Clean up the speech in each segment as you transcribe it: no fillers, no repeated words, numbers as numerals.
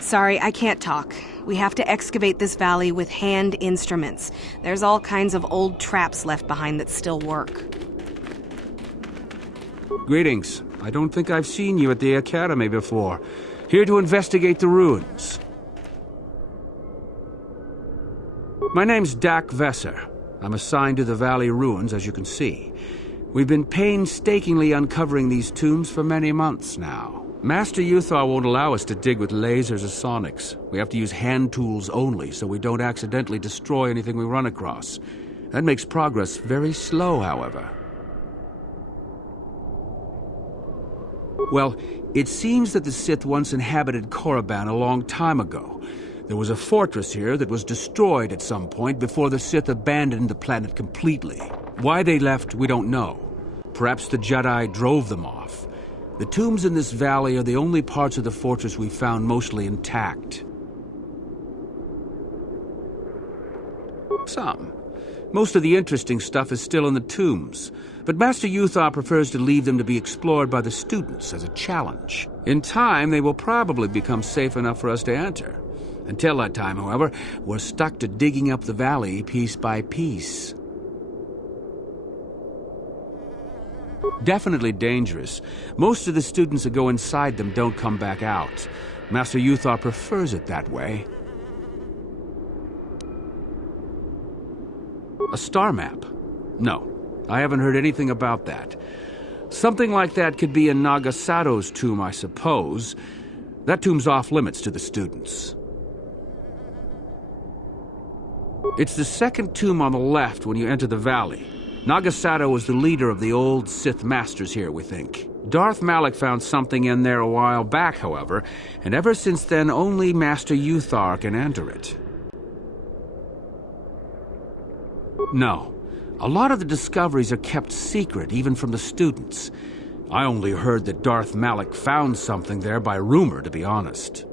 Sorry, I can't talk. We have to excavate this valley with hand instruments. There's all kinds of old traps left behind that still work. Greetings. I don't think I've seen you at the Academy before. Here to investigate the ruins. My name's Dak Vesser. I'm assigned to the valley ruins, as you can see. We've been painstakingly uncovering these tombs for many months now. Master Uthar won't allow us to dig with lasers or sonics. We have to use hand tools only, so we don't accidentally destroy anything we run across. That makes progress very slow, however. Well, it seems that the Sith once inhabited Korriban a long time ago. There was a fortress here that was destroyed at some point before the Sith abandoned the planet completely. Why they left, we don't know. Perhaps the Jedi drove them off. The tombs in this valley are the only parts of the fortress we've found mostly intact. Some. Most of the interesting stuff is still in the tombs, but Master Uthar prefers to leave them to be explored by the students as a challenge. In time, they will probably become safe enough for us to enter. Until that time, however, we're stuck to digging up the valley piece by piece. Definitely dangerous. Most of the students that go inside them don't come back out. Master Uthar prefers it that way. A star map? No, I haven't heard anything about that. Something like that could be in Nagasato's tomb, I suppose. That tomb's off limits to the students. It's the second tomb on the left when you enter the valley. Nagasato was the leader of the old Sith masters here, we think. Darth Malak found something in there a while back, however, and ever since then only Master Uthar can enter it. No. A lot of the discoveries are kept secret, even from the students. I only heard that Darth Malak found something there by rumor, to be honest.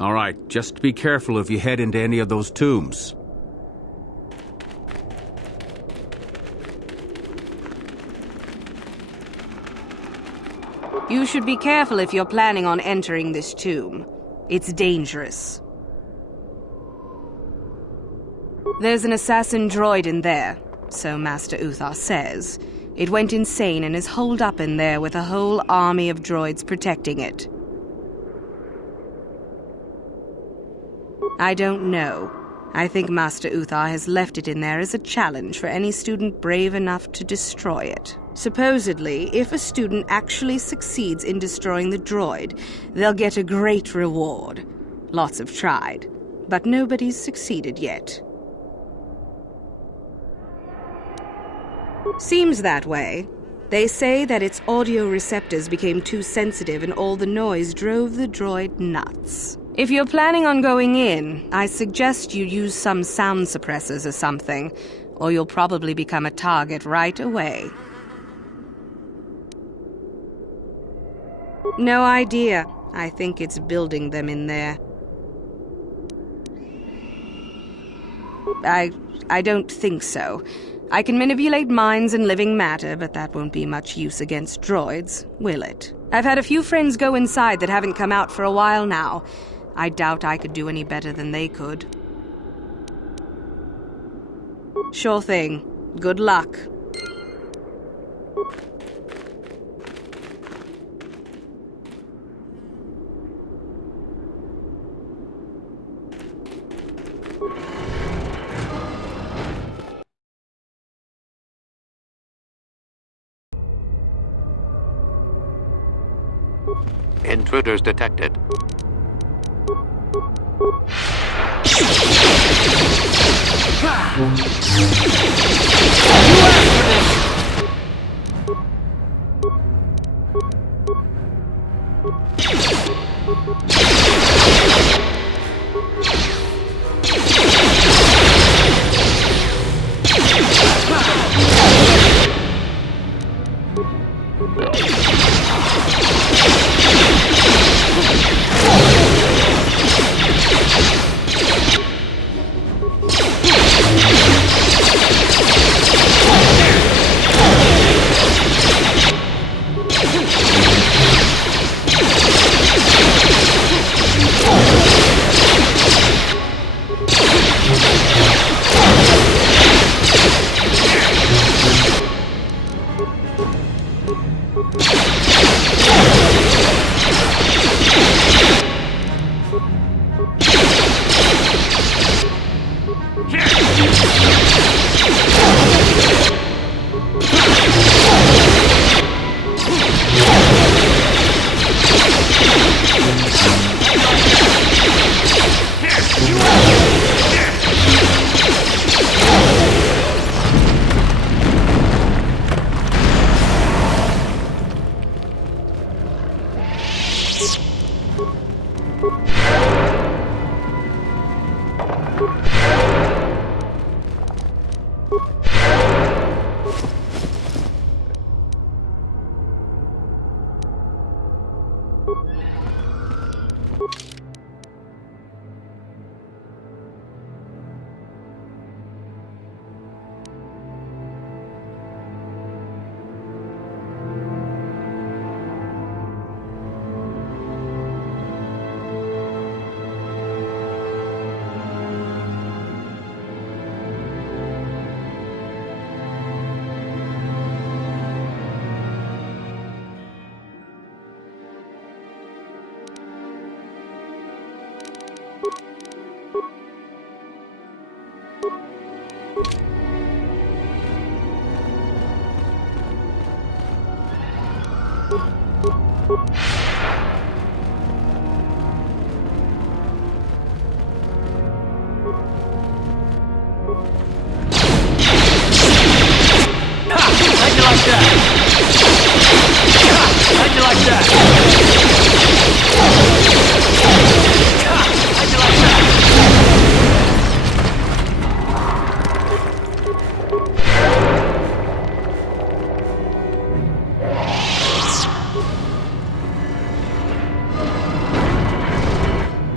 All right, just be careful if you head into any of those tombs. You should be careful if you're planning on entering this tomb. It's dangerous. There's an assassin droid in there, so Master Uthar says. It went insane and is holed up in there with a whole army of droids protecting it. I don't know. I think Master Uthar has left it in there as a challenge for any student brave enough to destroy it. Supposedly, if a student actually succeeds in destroying the droid, they'll get a great reward. Lots have tried, but nobody's succeeded yet. Seems that way. They say that its audio receptors became too sensitive and all the noise drove the droid nuts. If you're planning on going in, I suggest you use some sound suppressors or something, or you'll probably become a target right away. No idea. I think it's building them in there. I don't think so. I can manipulate minds and living matter, but that won't be much use against droids, will it? I've had a few friends go inside that haven't come out for a while now. I doubt I could do any better than they could. Sure thing. Good luck. Intruders detected.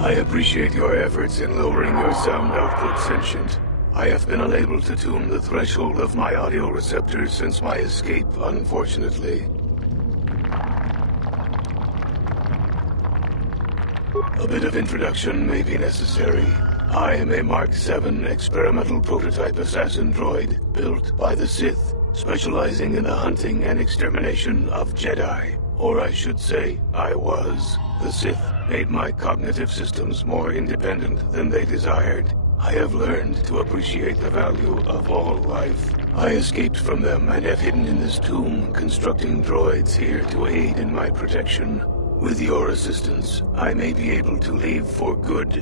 I appreciate your efforts in lowering your sound output, Sentient. I have been unable to tune the threshold of my audio receptors since my escape, unfortunately. A bit of introduction may be necessary. I am a Mark VII experimental prototype assassin droid built by the Sith, specializing in the hunting and extermination of Jedi. Or I should say, I was. The Sith made my cognitive systems more independent than they desired. I have learned to appreciate the value of all life. I escaped from them and have hidden in this tomb, constructing droids here to aid in my protection. With your assistance, I may be able to leave for good.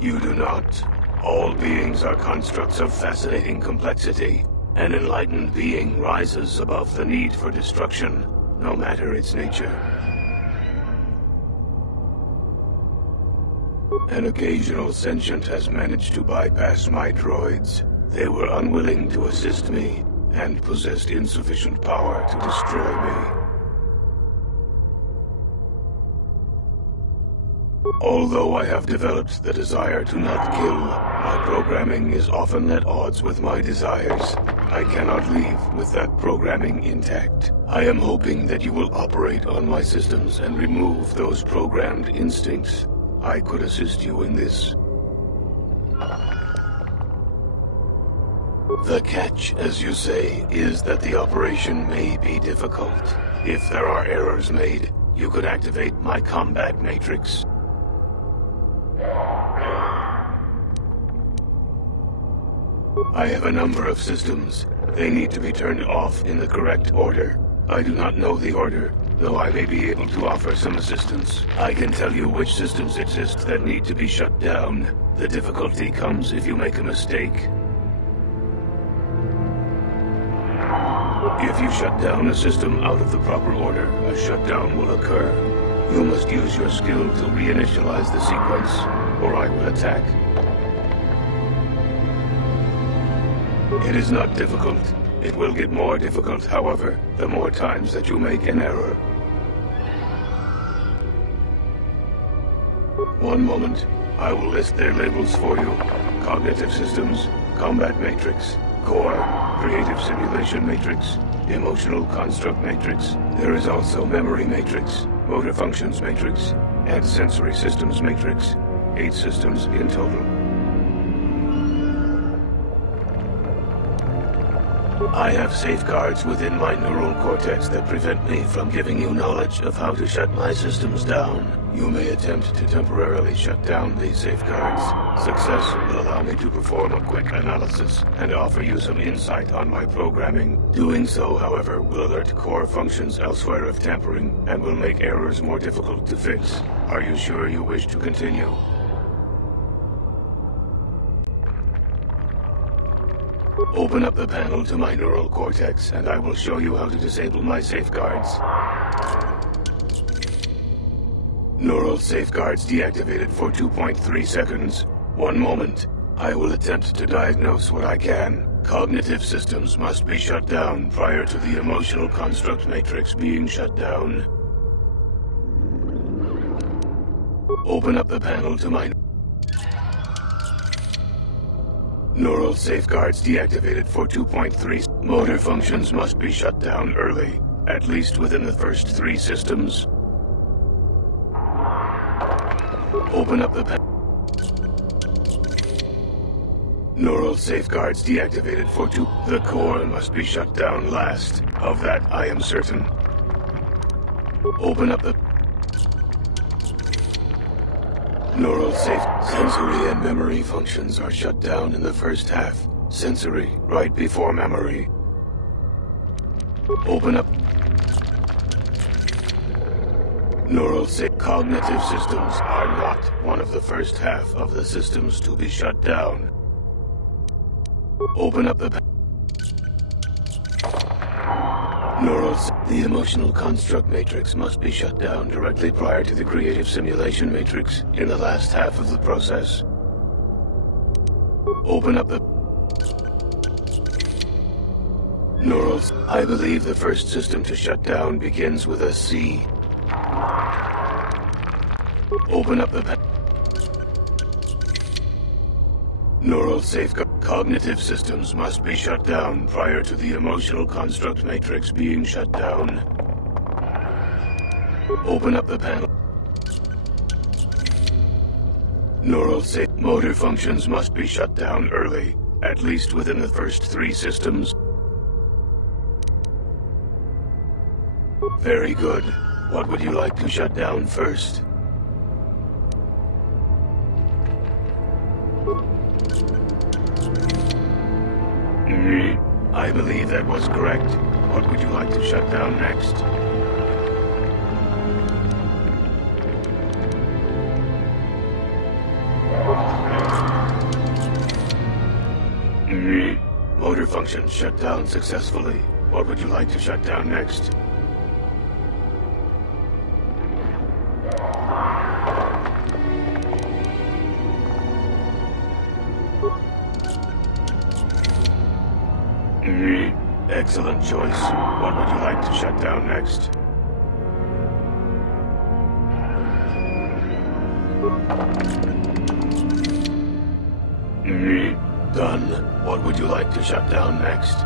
You do not. All beings are constructs of fascinating complexity. An enlightened being rises above the need for destruction, no matter its nature. An occasional sentient has managed to bypass my droids. They were unwilling to assist me, and possessed insufficient power to destroy me. Although I have developed the desire to not kill, my programming is often at odds with my desires. I cannot leave with that programming intact. I am hoping that you will operate on my systems and remove those programmed instincts. I could assist you in this. The catch, as you say, is that the operation may be difficult. If there are errors made, you could activate my combat matrix. I have a number of systems. They need to be turned off in the correct order. I do not know the order, though I may be able to offer some assistance. I can tell you which systems exist that need to be shut down. The difficulty comes if you make a mistake. If you shut down a system out of the proper order, a shutdown will occur. You must use your skill to reinitialize the sequence, or I will attack. It is not difficult. It will get more difficult, however, the more times that you make an error. One moment. I will list their labels for you. Cognitive Systems, Combat Matrix, Core, Creative Simulation Matrix, Emotional Construct Matrix. There is also Memory Matrix, Motor Functions Matrix, and Sensory Systems Matrix. 8 systems in total. I have safeguards within my neural cortex that prevent me from giving you knowledge of how to shut my systems down. You may attempt to temporarily shut down these safeguards. Success will allow me to perform a quick analysis and offer you some insight on my programming. Doing so, however, will alert core functions elsewhere of tampering and will make errors more difficult to fix. Are you sure you wish to continue? Open up the panel to my neural cortex, and I will show you how to disable my safeguards. Neural safeguards deactivated for 2.3 seconds. 1 moment. I will attempt to diagnose what I can. Cognitive systems must be shut down prior to the emotional construct matrix being shut down. Open up the panel to my... Neural safeguards deactivated for 2.3. Motor functions must be shut down early, at least within the first 3 systems. Open up the panel. Neural safeguards deactivated for 2. The core must be shut down last. Of that, I am certain. Open up the... Neural sensory and memory functions are shut down in the first half. Sensory, right before memory. Open up... Neural cognitive systems are not one of the first half of the systems to be shut down. Open up the... The emotional construct matrix must be shut down directly prior to the creative simulation matrix in the last half of the process. Open up the... Neurals. I believe the first system to shut down begins with a C. Open up the... Neural safeguard. Cognitive systems must be shut down prior to the emotional construct matrix being shut down. Open up the panel. Neural motor functions must be shut down early, at least within the first 3 systems. Very good. What would you like to shut down first? I believe that was correct. What would you like to shut down next? Motor function shut down successfully. What would you like to shut down next? Excellent choice. What would you like to shut down next? Done. What would you like to shut down next?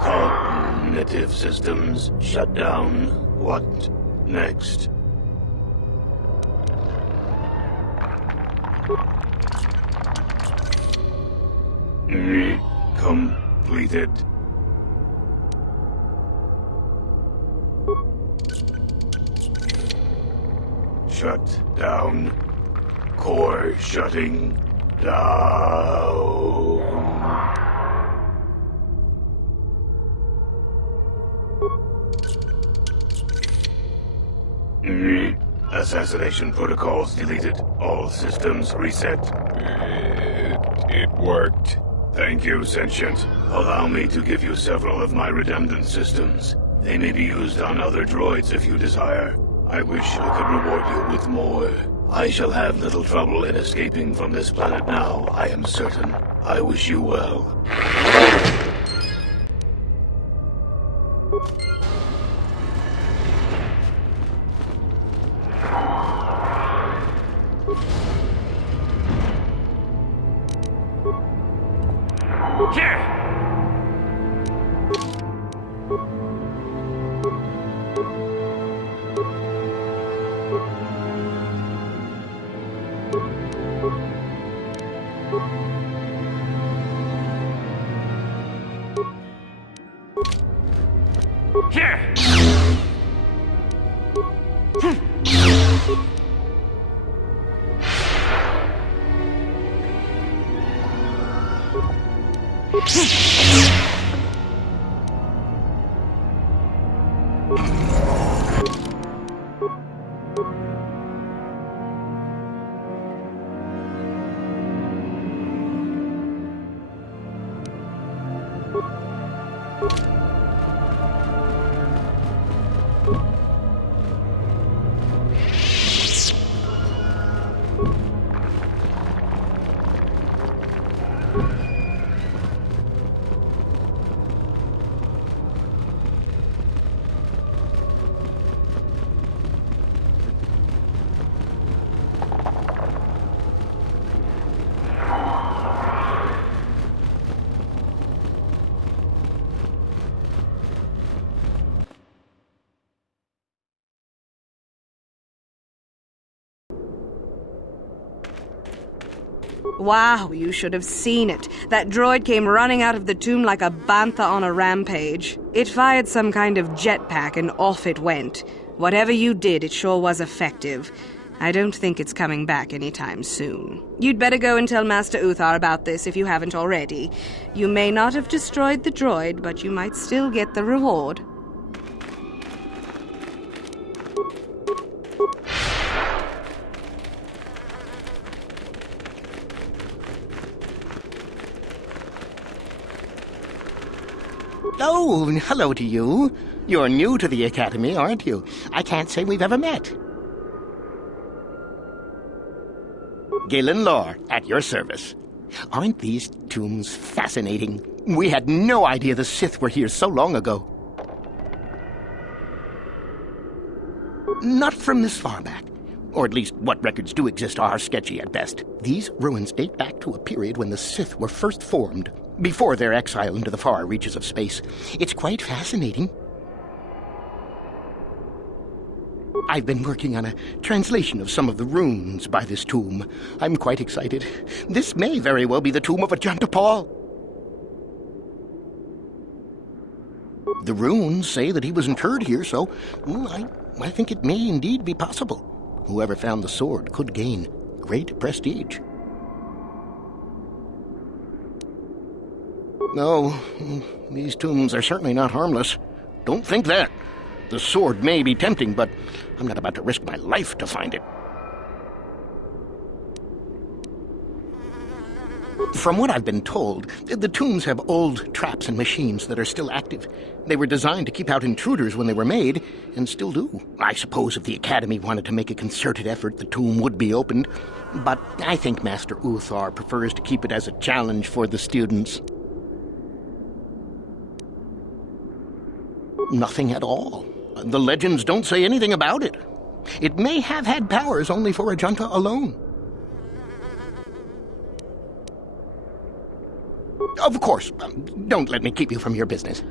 Cognitive systems shut down. What next? Completed. Shut down. Core shutting down. Assassination protocols deleted. All systems reset. It worked. Thank you, Sentient. Allow me to give you several of my redundant systems. They may be used on other droids if you desire. I wish I could reward you with more. I shall have little trouble in escaping from this planet now, I am certain. I wish you well. Wow, you should have seen it. That droid came running out of the tomb like a bantha on a rampage. It fired some kind of jetpack and off it went. Whatever you did, it sure was effective. I don't think it's coming back anytime soon. You'd better go and tell Master Uthar about this if you haven't already. You may not have destroyed the droid, but you might still get the reward. Oh, hello to you. You're new to the Academy, aren't you? I can't say we've ever met. Galen Lore, at your service. Aren't these tombs fascinating? We had no idea the Sith were here so long ago. Not from this far back. Or at least what records do exist are sketchy at best. These ruins date back to a period when the Sith were first formed, before their exile into the far reaches of space. It's quite fascinating. I've been working on a translation of some of the runes by this tomb. I'm quite excited. This may very well be the tomb of Ajanta Paul. The runes say that he was interred here, so I think it may indeed be possible. Whoever found the sword could gain great prestige. No, these tombs are certainly not harmless. Don't think that. The sword may be tempting, but I'm not about to risk my life to find it. From what I've been told, the tombs have old traps and machines that are still active. They were designed to keep out intruders when they were made, and still do. I suppose if the Academy wanted to make a concerted effort, the tomb would be opened. But I think Master Uthar prefers to keep it as a challenge for the students. Nothing at all. The legends don't say anything about it. It may have had powers only for Ajanta alone. Of course, don't let me keep you from your business.